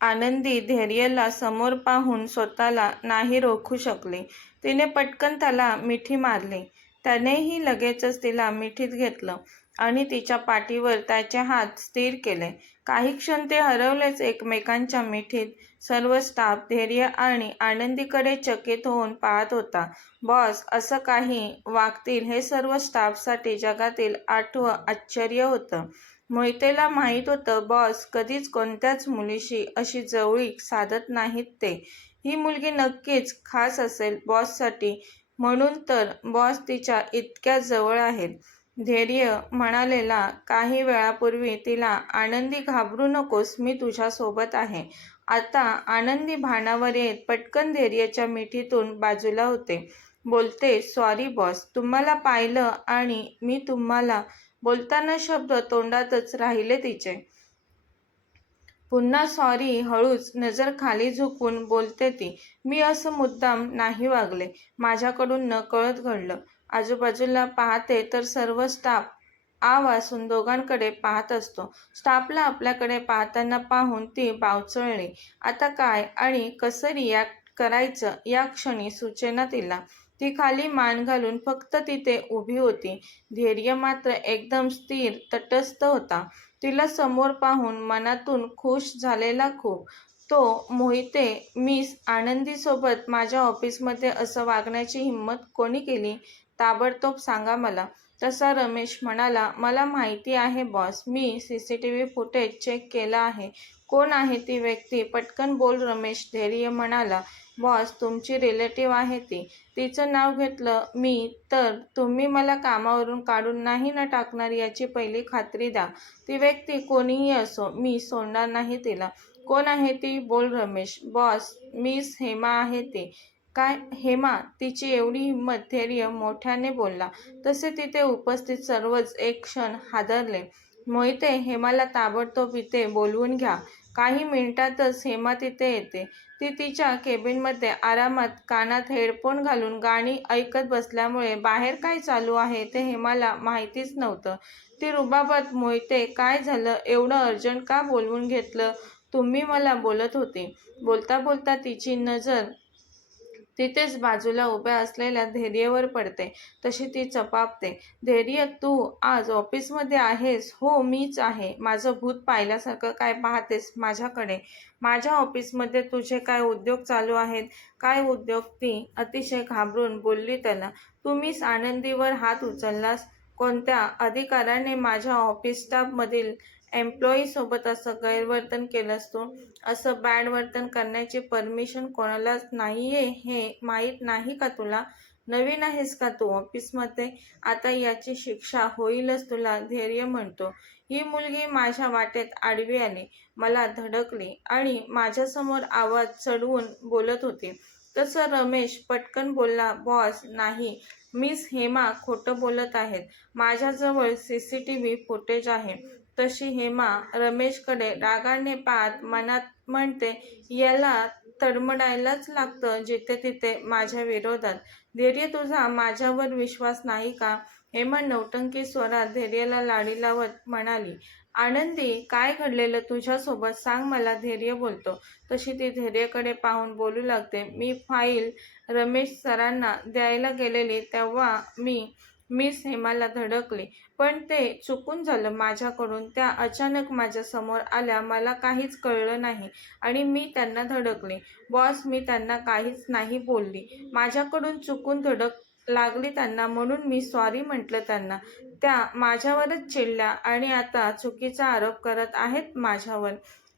आनंदी धैर्यला समोर पाहून स्वतःला नाही रोखू शकली. तिने पटकन त्याला मिठी मारली. त्यानेही लगेचच तिला मिठीत घेतलं आणि तिच्या पाठीवर त्याचे हात स्थिर केले. काही क्षण ते हरवलेच एकमेकांच्या मिठीत. सर्व स्टाफ धैर्य आणि आनंदीकडे चकित होऊन पाहत होता. बॉस असं काही वागतील हे सर्व स्टाफसाठी जगातील आठवं आश्चर्य होतं. मोहितेला माहीत होतं बॉस कधीच कोणत्याच मुलीशी अशी जवळीक साधत नाहीत ते. ही मुलगी नक्कीच खास असेल बॉससाठी, म्हणून तर बॉस तिच्या इतक्या जवळ आहेत. धैर्य म्हणालेला काही वेळापूर्वी तिला, आनंदी घाबरू नकोस, मी तुझ्यासोबत आहे. आता आनंदी भानावर येत पटकन धैर्यच्या मिठीतून बाजूला होते. बोलते, सॉरी बॉस, तुम्हाला पाहिलं आणि मी तुम्हाला बोलताना शब्द तोंडातच राहिले तिचे. पुन्हा सॉरी. हळूच नजर खाली झुकवून बोलते ती. मी असं मुद्दाम नाही वागले. माझ्याकडून नकळत घडलं. आजूबाजूला पाहते तर सर्व स्टाफ आ वासून दोघांकडे पाहत असतो. स्टाफला आपल्याकडे पाहताना पाहून ती बावचळली. आता काय आणि कसं रिॲक्ट करायचं या क्षणी सुचेना तिला. ती खाली मान घालून फक्त तिथे उभी होती. धैर्य मात्र एकदम स्थिर, तटस्थ होता. तिला समोर पाहून मनातून खुश झालेला खूप. तो मोहिते मिस आनंदीसोबत माझ्या ऑफिसमध्ये असं वागण्याची हिंमत कोणी केली? ताबडतोब सांगा मला. तसा रमेश म्हणाला, मला माहिती आहे बॉस, मी सीसीटीव्ही फुटेज चेक केलं आहे. कोण आहे ती व्यक्ती? पटकन बोल रमेश. धैर्य म्हणाला, बॉस, तुमची रिलेटिव्ह आहे ती. तिचं नाव घेतलं मी तर तुम्ही मला कामावरून काढून नाही ना टाकणार याची पहिली खात्री द्या. ती व्यक्ती कोणीही असो, मी सोडणार नाही तिला. कोण आहे ती? बोल रमेश. बॉस, मिस हेमा आहे ती. काय हेमा? तिची एवढी हिंमत? धैर्य मोठ्याने बोलला. तसे तिथे उपस्थित सर्वच एक क्षण हादरले. मोहिते, हेमाला ताबडतोब इथे बोलवून घ्या. काही मिनिटातच हेमा तिथे येते. ती तिच्या केबिनमध्ये आरामात कानात हेडफोन घालून गाणी ऐकत बसल्यामुळे बाहेर काय चालू आहे ते हेमाला माहितीच नव्हतं. ती रुबाबात, मोहिते, काय झालं? एवढं अर्जंट का बोलवून घेतलं? तुम्ही मला बोलत होती. बोलता बोलता तिची नजर तिथेच बाजूला उभ्या असलेल्या धैर्यवर पडते. तशी ती चपापते. धैर्य, तू आज ऑफिसमध्ये आहेस? हो, मीच आहे. माझं भूत पाहिल्यासारखं काय पाहतेस माझ्याकडे? माझ्या ऑफिसमध्ये तुझे काय उद्योग चालू आहेत? काय उद्योग? ती अतिशय घाबरून बोलली त्याला. तू मिस आनंदीवर हात उचललास? कोणत्या अधिकाराने माझ्या ऑफिस स्टाफमधील एम्प्लॉईसोबत असं गैरवर्तन केलंस तू? असं बॅड वर्तन करण्याची परमिशन कोणालाच नाहीये हे माहीत नाही का तुला? नवीन आहेस का तू ऑफिसमध्ये? आता याची शिक्षा होईलच तुला. धैर्य म्हणतो, ही मुलगी माझ्या वाटेत आडवी आली, मला धडकली आणि माझ्यासमोर आवाज चढवून बोलत होती. तसं रमेश पटकन बोलला, बॉस, नाही, मिस हेमा खोटं बोलत आहेत. माझ्याजवळ सीसीटीव्ही फुटेज आहे. तशी हेमा रमेशकडे रागाने पाहत मनात म्हणते, याला तडमडायलाच लागतं जिथे तिथे माझ्या विरोधात. धैर्य, तुझा माझ्यावर विश्वास नाही का? हेमा नौटंकी स्वरात धैर्याला लाडी लावत म्हणाली. आनंदी, काय घडलेलं तुझ्यासोबत सांग मला. धैर्य बोलतो. तशी ती धैर्याकडे पाहून बोलू लागते, मी फाईल रमेश सरांना द्यायला गेलेली तेव्हा मी मिस हेमाला धडकली. पण ते चुकून झालं माझ्याकडून. त्या अचानक माझ्या समोर आल्या, मला काहीच कळलं नाही आणि मी त्यांना धडकले. बॉस, मी त्यांना काहीच नाही बोलली. माझ्याकडून चुकून धडक लागली त्यांना, म्हणून मी सॉरी म्हटलं त्यांना. त्या माझ्यावरच चिडल्या आणि आता चुकीचा आरोप करत आहेत माझ्यावर.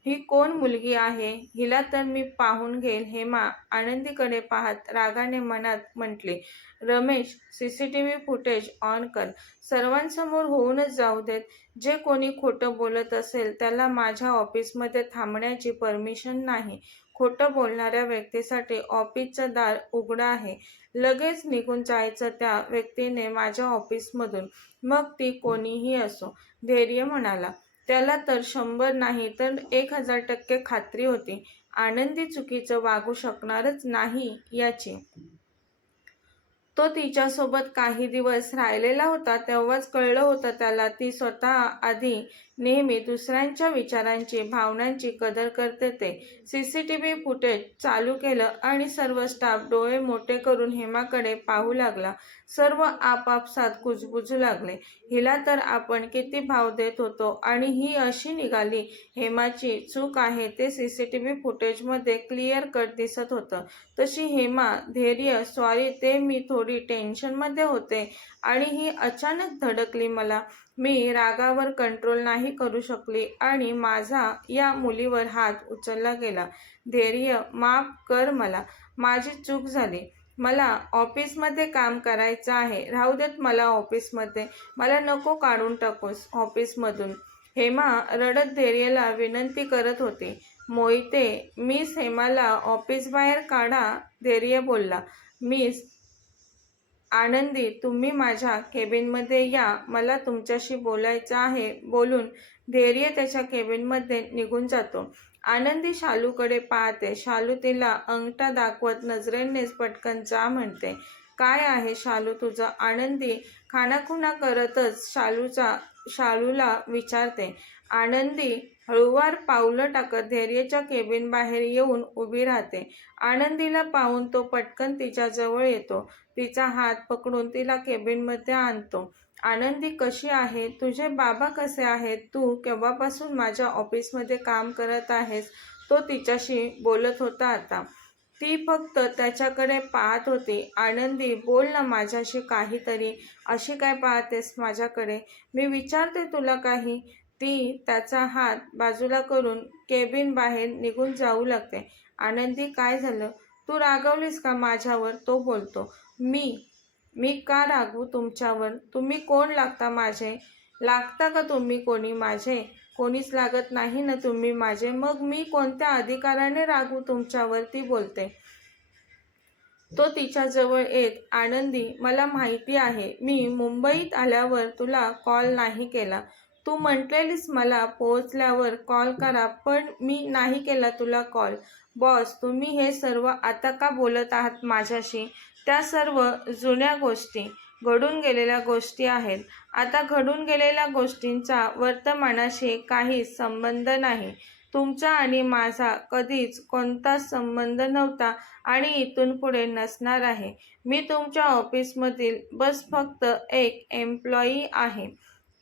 ही कोण मुलगी आहे? हिला तर मी पाहून घेईल. हेमा आनंदीकडे पाहत रागाने मनात म्हटली, रमेश, सीसीटीव्ही फुटेज ऑन कर. सर्वांसमोर होऊनच जाऊ देत. जे कोणी खोटं बोलत असेल त्याला माझ्या ऑफिसमध्ये थांबण्याची परमिशन नाही. खोटं बोलणाऱ्या व्यक्तीसाठी ऑफिसचं दार उघडं आहे. लगेच निघून जायचं त्या व्यक्तीने माझ्या ऑफिसमधून, मग ती कोणीही असो. धैर्य म्हणाला. त्याला तर 100 नाही तर 1000% खात्री होती. आनंदी चुकीचं वागू शकणारच नाही याची. तो तिच्यासोबत काही दिवस राहिलेला होता तेव्हाच कळलं होतं त्याला. ती स्वतः आधी नेहमी दुसऱ्यांच्या विचारांची भावनांची कदर करते ते. सीसीटीव्ही फुटेज चालू केलं आणि सर्व स्टाफ डोळे मोठे करून हेमाकडे पाहू लागला. सर्व आपापसात कुजबुजू लागले. हिला तर आपण किती भाव देत होतो आणि ही अशी निघाली. हेमाची चूक आहे ते सीसीटीव्ही फुटेजमध्ये क्लिअर कट दिसत होतं. तशी हेमा धैर्य सॉरी ते मी थोडी टेन्शनमध्ये होते आणि ही अचानक धडकली मला. मी रागावर कंट्रोल नाही करू शकली आणि माझा या मुलीवर हात उचलला गेला. धैर्य माफ कर मला. माझी चूक झाली. मला ऑफिसमध्ये काम करायचं आहे. राहू देत मला ऑफिसमध्ये. मला नको काढून टाकूस ऑफिसमधून. हेमा रडत धैर्यला विनंती करत होती. मोहिते मिस हेमाला ऑफिसबाहेर काढा. धैर्य बोलला. मिस आनंदी तुम्ही माझ्या केबिनमध्ये या. मला तुमच्याशी बोलायचं आहे. बोलून धैर्य त्याच्या केबिनमध्ये निघून जातो. आनंदी शालूकडे पाहते. शालू तिला अंगठा दाखवत नजरेनेच पटकन जा म्हणते. काय आहे शालू तुझं? आनंदी खाणाखुणा करतच शालूला विचारते. आनंदी हळूवार पावलं टाकत धैर्यच्या केबिन बाहेर येऊन उभी राहते. आनंदीला पाहून तो पटकन तिच्या जवळ येतो. तिचा हात पकडून तिला केबिनमध्ये आणतो. आनंदी कशी आहे? तुझे बाबा कसे आहेत? तू केव्हापासून माझ्या ऑफिसमध्ये काम करत आहेस? तो तिच्याशी बोलत होता आता. ती फक्त त्याच्याकडे पाहत होती. आनंदी बोल ना माझ्याशी काहीतरी. अशी काय पाहतेस माझ्याकडे? मी विचारते तुला काही. ती त्याचा हात बाजूला करून केबिन बाहेर निघून जाऊ लागते. आनंदी काय झालं? तू रागवलीस का माझ्यावर? तो बोलतो. मी का रागवू तुमच्यावर? तुम्ही कोण लागता माझे? लागता का तुम्ही कोणी माझे? कोणीच लागत नाही ना तुम्ही माझे. मग मी कोणत्या अधिकाराने रागवू तुमच्यावर? ती बोलते. तो तिच्या जवळ येत. आनंदी मला माहिती आहे. मी मुंबईत आल्यावर तुला कॉल नाही केला. तू म्हटलेलीस मला पोहोचल्यावर कॉल करा पण मी नाही केला तुला कॉल. बॉस तुम्ही हे सर्व आता का बोलत आहात माझ्याशी? त्या सर्व जुन्या गोष्टी, घडून गेलेल्या गोष्टी आहेत. आता घडून गेलेल्या गोष्टींचा वर्तमानाशी काहीच संबंध नाही. तुमचा आणि माझा कधीच कोणताच संबंध नव्हता आणि इथून पुढे नसणार आहे. मी तुमच्या ऑफिसमधील बस फक्त एक एम्प्लॉई आहे.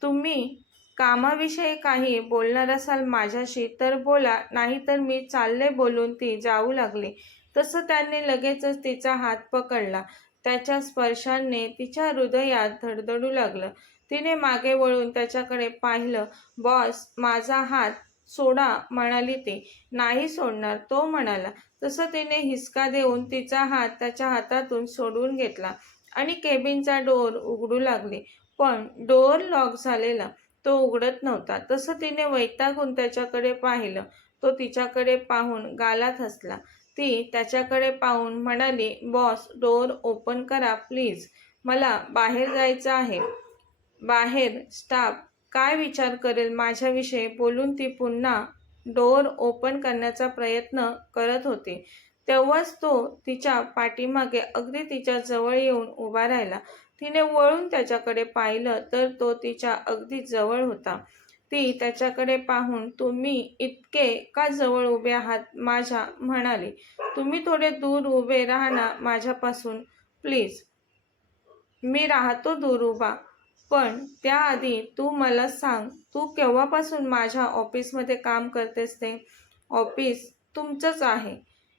तुम्ही कामाविषयी काही बोलणार असाल माझ्याशी तर बोला, नाहीतर मी चालले बोलून ती जाऊ लागली. तसं त्याने लगेचच तिचा हात पकडला. त्याच्या स्पर्शाने तिच्या हृदयात धडधडू लागलं. तिने मागे वळून त्याच्याकडे पाहिलं. बॉस माझा हात सोडा म्हणाली ती. नाही सोडणार तो म्हणाला. तसं तिने हिसका देऊन तिचा हात त्याच्या हातातून सोडून घेतला आणि केबिनचा डोअर उघडू लागली. पण डोअर लॉक झालेला. तो उघडत नव्हता. तसं तिने वैतागून त्याच्याकडे पाहिलं. तो तिच्याकडे पाहून गालात हसला. ती त्याच्याकडे पाहून म्हणाली. बॉस डोअर ओपन करा प्लीज. मला बाहेर जायचं आहे. बाहेर स्टाफ काय विचार करेल माझ्याविषयी बोलून ती पुन्हा डोअर ओपन करण्याचा प्रयत्न करत होती. तेव्हाच तो तिच्या पाठीमागे अगदी तिच्या जवळ येऊन उभा राहिला. तिने वळून त्याच्याकडे पाहिलं तर तो तिच्या अगदी जवळ होता. ती त्याच्याकडे पाहून तुम्ही इतके का जवळ उभे आहात माझ्या म्हणाली. तुम्ही थोडे दूर उभे राहा ना माझ्यापासून प्लीज. मी राहतो दूर उभा. पण त्याआधी तू मला सांग तू केव्हापासून माझ्या ऑफिसमध्ये काम करतेस ते? ऑफिस तुमचंच आहे.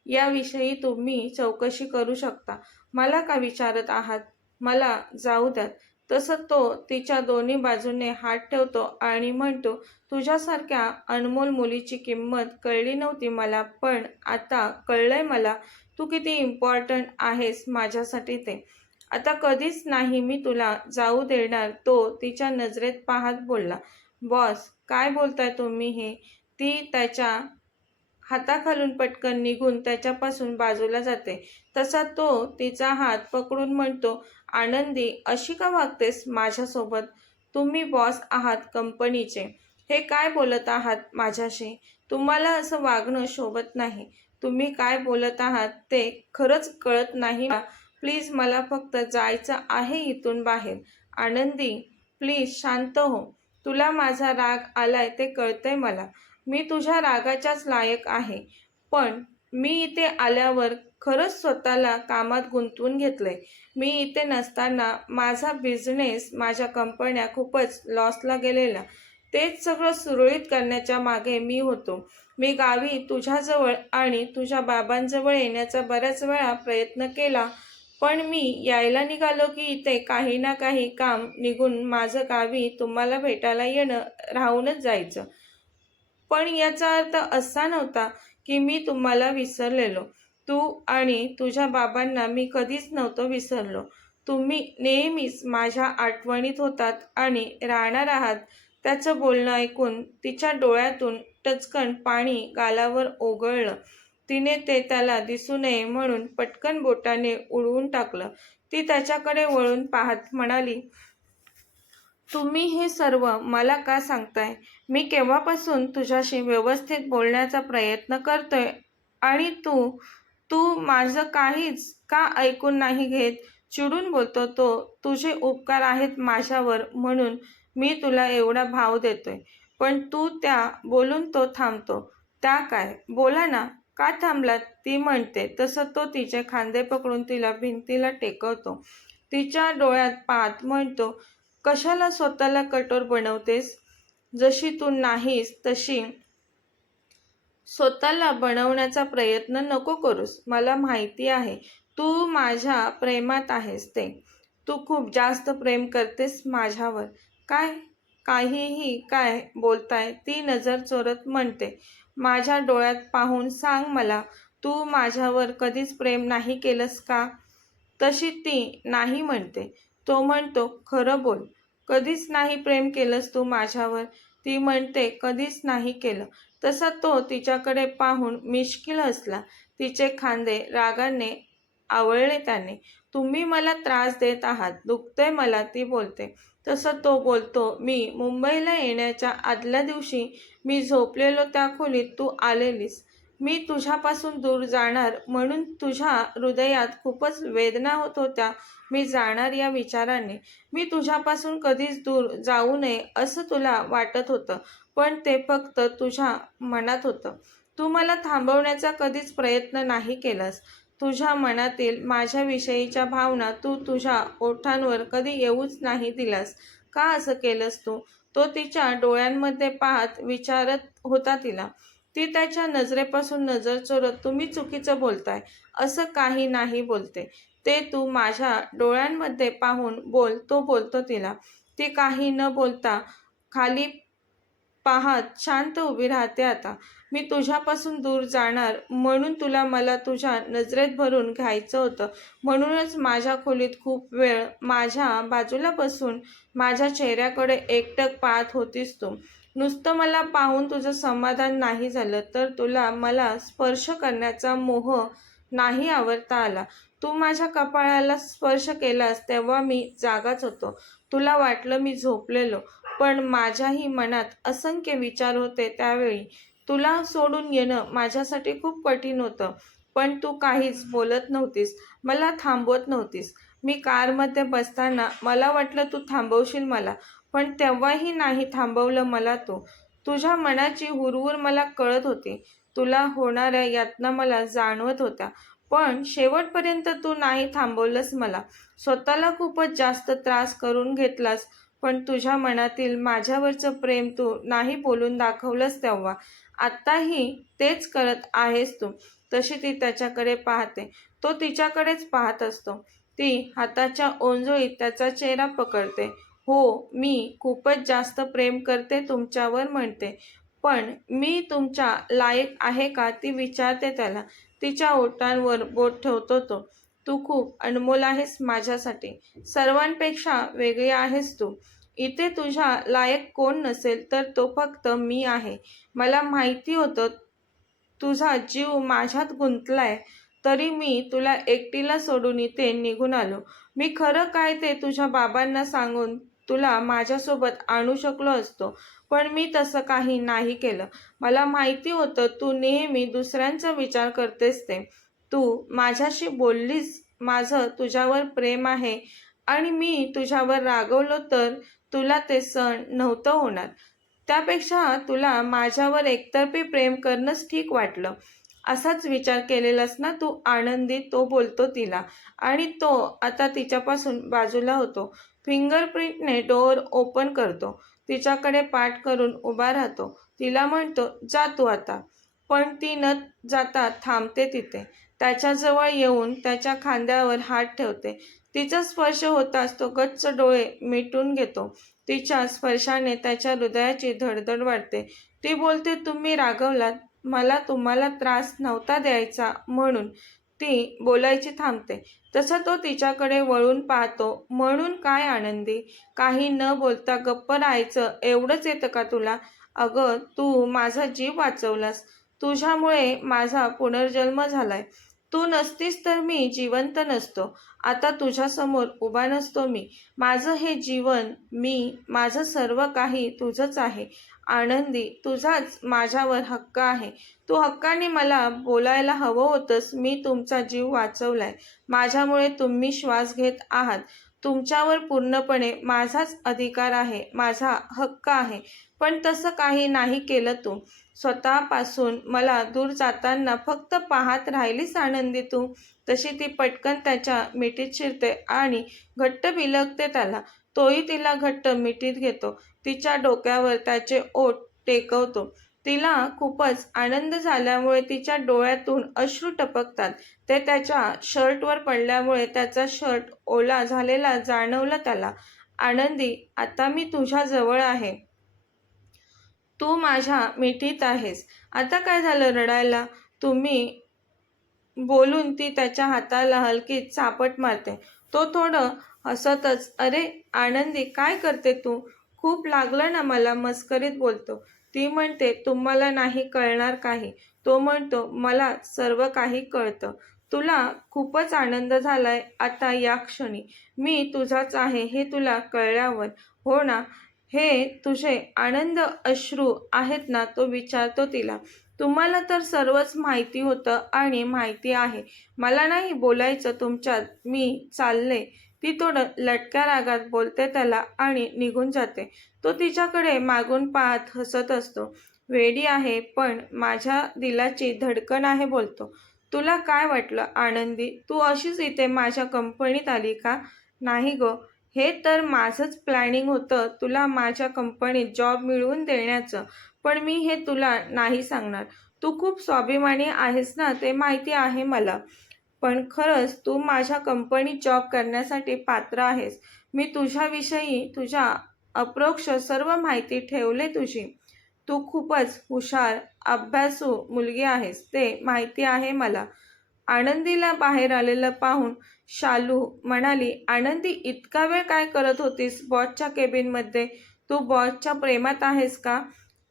याविषयी तुम्ही चौकशी करू शकता. मला का विचारत आहात? मला जाऊ द्यात. तसं तो तिच्या दोन्ही बाजूने हात ठेवतो आणि म्हणतो. तुझ्यासारख्या अनमोल मुलीची किंमत कळली नव्हती मला पण आता कळलंय मला. तू किती इम्पॉर्टंट आहेस माझ्यासाठी ते. आता कधीच नाही मी तुला जाऊ देणार. तो तिच्या नजरेत पाहत बोलला. बॉस काय बोलताय तुम्ही हे? ती त्याच्या हाताखालून पटकन निघून त्याच्यापासून बाजूला जाते. तसा तो तिचा हात पकडून म्हणतो. आनंदी अशी का वागतेस माझ्यासोबत? तुम्ही बॉस आहात कंपनीचे. हे काय बोलत आहात माझ्याशी? तुम्हाला असं वागणं शोभत नाही. तुम्ही काय बोलत आहात ते खरंच कळत नाही. प्लीज मला फक्त जायचं आहे इथून बाहेर. आनंदी प्लीज शांत हो. तुला माझा राग आलाय ते कळतंय मला. मी तुझ्या रागाच्याच लायक आहे. पण मी इथे आल्यावर खरंच स्वतःला कामात गुंतवून घेतलंय. मी इथे नसताना माझा बिझनेस, माझ्या कंपन्या खूपच लॉसला गेलेल्या. तेच सगळं सुरळीत करण्याच्या मागे मी होतो. मी गावी तुझ्याजवळ आणि तुझ्या बाबांजवळ येण्याचा बऱ्याच वेळा प्रयत्न केला. पण मी यायला निघालो की इथे काही ना काही काम निघून माझं गावी तुम्हाला भेटायला येणं राहूनच जायचं. पण याचा अर्थ असा नव्हता की मी तुम्हाला विसरलेलो. तू आणि तुझ्या बाबांना मी कधीच नव्हतो विसरलो. तुम्ही नेहमीच माझ्या आठवणीत होतात आणि राहणार आहात. त्याचं बोलणं ऐकून तिच्या डोळ्यातून टचकन पाणी गालावर ओघळलं. तिने ते त्याला दिसू नये म्हणून पटकन बोटाने उडवून टाकलं. ती त्याच्याकडे वळून पाहत म्हणाली, तुम्ही हे सर्व मला का सांगताय? मी केव्हापासून तुझ्याशी व्यवस्थित बोलण्याचा प्रयत्न करतोय आणि तू तू माझं काहीच का ऐकून नाही घेत? चिडून बोलतो तो. तुझे उपकार आहेत माझ्यावर म्हणून मी तुला एवढा भाव देतोय. पण तू त्या बोलून तो थांबतो. त्या काय? बोला ना. का थांबलात? ती म्हणते तसं तो तिचे खांदे पकडून तिला भिंतीला टेकवतो. तिच्या डोळ्यात पाहत म्हणतो, कशाला स्वतःला कठोर बनवतेस? जशी तू नाहीस तशी स्वतःला बनवण्याचा प्रयत्न नको करूस. मला माहिती आहे तू माझ्या प्रेमात आहेस ते. तू खूप जास्त प्रेम करतेस माझ्यावर. काय? काहीही काय बोलताय? ती नजर चोरत म्हणते, माझ्या डोळ्यात पाहून सांग मला, तू माझ्यावर कधीच प्रेम नाही केलंस का? तशी ती नाही म्हणते. तो म्हणतो, खरं बोल. कधीच नाही प्रेम केलंस तू माझ्यावर? ती म्हणते, कधीच नाही केलं. तसा तो तिच्याकडे पाहून मिश्किल हसला. तिचे खांदे रागाने आवळले त्याने. तुम्ही मला त्रास देत आहात. दुखतंय मला, ती बोलते. तसं तो बोलतो, मी मुंबईला येण्याच्या आदल्या दिवशी मी झोपलेलो त्या खोलीत तू आलेलीस. मी तुझ्यापासून दूर जाणार म्हणून तुझ्या हृदयात खूपच वेदना होत होत्या. मी जाणार या विचाराने. मी तुझ्यापासून कधीच दूर जाऊ नये असं तुला वाटत होतं. पण ते फक्त तुझ्या मनात होतं. तू मला थांबवण्याचा कधीच प्रयत्न नाही केलास. तुझ्या मनातील माझ्याविषयीच्या भावना तू तुझ्या ओठांवर कधी येऊच नाही दिलास. का असं केलंस तू? तो तिच्या डोळ्यांमध्ये पाहत विचारत होता तिला. ती त्याच्या नजरेपासून नजर चोरत, तुम्ही चुकीचं बोलताय. असं काही नाही बोलते. ते तू माझ्या डोळ्यांमध्ये पाहून बोल. तो बोलतो तिला. ती काही न बोलता खाली पाहत शांत उभी राहते. आता मी तुझ्यापासून दूर जाणार म्हणून तुला मला तुझ्या नजरेत भरून घ्यायचं होतं. म्हणूनच माझ्या खोलीत खूप वेळ माझ्या बाजूला बसून माझ्या चेहऱ्याकडे एकटक पाहत होतीस तू. नुसतं मला पाहून तुझं समाधान नाही झालं तर तुला मला स्पर्श करण्याचा मोह नाही आवरता आला. तू माझ्या कपाळाला स्पर्श केलास तेव्हा मी जागाच होतो. तुला वाटलं मी झोपलेलो. पण माझ्याही मनात असंख्य विचार होते त्यावेळी. तुला सोडून येणं माझ्यासाठी खूप कठीण होतं. पण तू काहीच बोलत नव्हतीस. मला थांबवत नव्हतीस. मी कारमध्ये बसताना मला वाटलं तू थांबवशील मला. पण तेव्हाही नाही थांबवलं मला तू. तुझ्या मनाची हुरहुर मला कळत होती. तुला होणाऱ्या यातना मला जाणवत होत्या. पण शेवटपर्यंत तू नाही थांबवलंस मला. स्वतःला खूपच जास्त त्रास करून घेतलास. पण तुझ्या मनातील माझ्यावरचं प्रेम तू नाही बोलून दाखवलंस तेव्हा. आत्ताही तेच करत आहेस तू. तशी ती त्याच्याकडे पाहते. तो तिच्याकडेच पाहत असतो. ती हाताच्या ओंजळीत त्याचा चेहरा पकडते. हो, मी खूपच जास्त प्रेम करते तुमच्यावर म्हणते. पण मी तुमच्या लायक आहे का? ती विचारते त्याला. तिच्या ओठांवर बोट ठेवतो तो. तू खूप अनमोल आहेस माझ्यासाठी. सर्वांपेक्षा वेगळी आहेस तू. इथे तुझ्या लायक कोण नसेल तर तो फक्त मी आहे. मला माहिती होतं तुझा जीव माझ्यात गुंतलाय. तरी मी तुला एकटीला सोडून इथे निघून आलो. मी खरं काय ते तुझ्या बाबांना सांगून तुला माझ्यासोबत आणू शकलो असतो. पण मी तसं काही नाही केलं. मला माहिती होतं तू नेहमी दुसऱ्यांचा विचार करतेस ते. तू माझ्याशी बोललीस माझं तुझ्यावर प्रेम आहे आणि मी तुझ्यावर रागवलो तर तुला ते सहन नव्हतं होणार. त्यापेक्षा तुला माझ्यावर एकतर्फी प्रेम करणंच ठीक वाटलं. असाच विचार केलेलास ना तू आनंदी, तो बोलतो तिला. आणि तो आता तिच्यापासून बाजूला होतो. फिंगरप्रिंटने डोअर ओपन करतो. तिच्याकडे पाठ करून उभा राहतो. तिला म्हणतो, जा तू आता. पण ती न जाता थांबते तिथे. त्याच्याजवळ येऊन त्याच्या खांद्यावर हात ठेवते. तिचा स्पर्श होताच तो गच्च डोळे मिटून घेतो. तिच्या स्पर्शाने त्याच्या हृदयाची धडधड वाढते. ती बोलते, तुम्ही रागवलात. मला तुम्हाला त्रास नव्हता द्यायचा म्हणून. ती बोलायची थांबते. तसा तो तिच्याकडे वळून पाहतो. म्हणून काय आनंदी? काही न बोलता गप्प राहायचं एवढंच येतं का तुला? अगं, तू माझा जीव वाचवलास. तुझ्यामुळे माझा पुनर्जन्म झालाय. तू नसतीस तर मी जिवंत नसतो. आता तुझ्यासमोर उभा नसतो मी. माझं हे जीवन, मी, माझं सर्व काही तुझंच आहे. आनंदी, तुझाच माझ्यावर हक्क आहे. तू हक्काने मला बोलायला हवं होतंस. मी तुमचा जीव वाचवलाय. माझ्यामुळे तुम्ही श्वास घेत आहात. तुमच्यावर पूर्णपणे माझाच अधिकार आहे, माझा हक्क आहे. पण तसं काही नाही केलं तू. स्वतःपासून मला दूर जाताना फक्त पाहत राहिलीस आनंदी तू. तशी ती पटकन त्याच्या मिठीत शिरते आणि घट्ट बिलगते त्याला. तोही तिला घट्ट मिठीत घेतो. तिच्या डोक्यावर त्याचे ओठ टेकवतो. तिला खूपच आनंद झाल्यामुळे तिच्या डोळ्यातून अश्रू टपकतात. ते त्याच्या शर्टवर पडल्यामुळे त्याचा शर्ट ओला झालेला जाणवलं त्याला. आनंदी, आता मी तुझ्या जवळ आहे. तू माझ्या मिठीत आहेस. आता काय झालं रडायला? तुम्ही बोलून ती त्याच्या हाताला हलकी चापट मारते. तो थोडं हसतच, अरे आनंदी, काय करते तू? खूप लागलं ना मला, मस्करीत बोलतो. ती म्हणते, तुम्हाला नाही कळणार काही. तो म्हणतो, मला सर्व काही कळतं. तुला खूपच आनंद झालाय आता या क्षणी. मी तुझाच आहे हे तुला कळल्यावर. हो ना? हे तुझे आनंद अश्रू आहेत ना? तो विचारतो तिला. तुम्हाला तर सर्वच माहिती होतं आणि माहिती आहे. मला नाही बोलायचं तुमच्यात. मी चालले. ती थोडं लटक्या रागात बोलते त्याला आणि निघून जाते. तो तिच्याकडे मागून पाहत हसत असतो. वेडी आहे, पण माझ्या दिलाची धडकन आहे बोलतो. तुला काय वाटलं आनंदी? तू अशीच इथे माझ्या कंपनीत आली का? नाही गं. हे तर माझंच प्लॅनिंग होतं तुला माझ्या कंपनीत जॉब मिळवून देण्याचं. पण मी हे तुला नाही सांगणार. तू खूप स्वाभिमानी आहेस ना, ते माहिती आहे मला. पण खरंच तू माझ्या कंपनीत जॉब करण्यासाठी पात्र आहेस. मी तुझ्याविषयी तुझ्या अप्रोक्ष सर्व माहिती ठेवले तुझी. तू खूपच हुशार, अभ्यासू मुलगी आहेस, ते माहिती आहे मला. आनंदीला बाहेर आलेलं पाहून शालू म्हणाली, आनंदी, इतका वेळ काय करत होतीस बॉसच्या केबिनमध्ये? तू बॉसच्या प्रेमात आहेस का?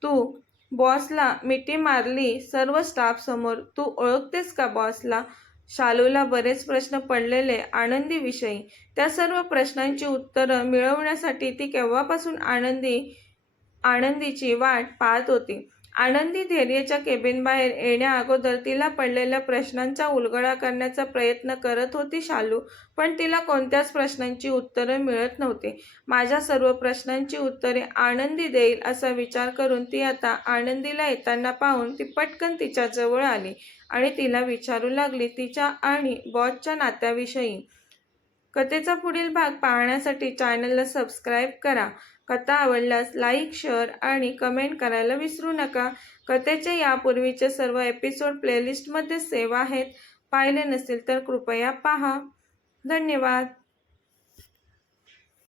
तू बॉसला मिठी मारली सर्व स्टाफसमोर. तू ओळखतेस का बॉसला? शालूला बरेच प्रश्न पडलेले आनंदीविषयी. त्या सर्व प्रश्नांची उत्तरं मिळवण्यासाठी ती केव्हापासून आनंदीची वाट पाहत होती. आनंदी धैर्यच्या केबिनबाहेर येण्याअगोदर तिला पडलेल्या प्रश्नांचा उलगडा करण्याचा प्रयत्न करत होती शालू. पण तिला कोणत्याच प्रश्नांची उत्तरं मिळत नव्हती. माझ्या सर्व प्रश्नांची उत्तरे आनंदी देईल असा विचार करून ती आता आनंदीला येताना पाहून ती पटकन तिच्या जवळ आली आणि तिला विचारू लागली तिच्या आणि बॉसच्या नात्याविषयी. कथेचा पुढील भाग पाहण्यासाठी चॅनलला सबस्क्राईब करा. कथा आवडल्यास लाईक, शेअर आणि कमेंट करायला विसरू नका. कथेचे यापूर्वीचे सर्व एपिसोड प्लेलिस्टमध्ये सेव्ह आहेत. पाहिले नसेल तर कृपया पहा. धन्यवाद.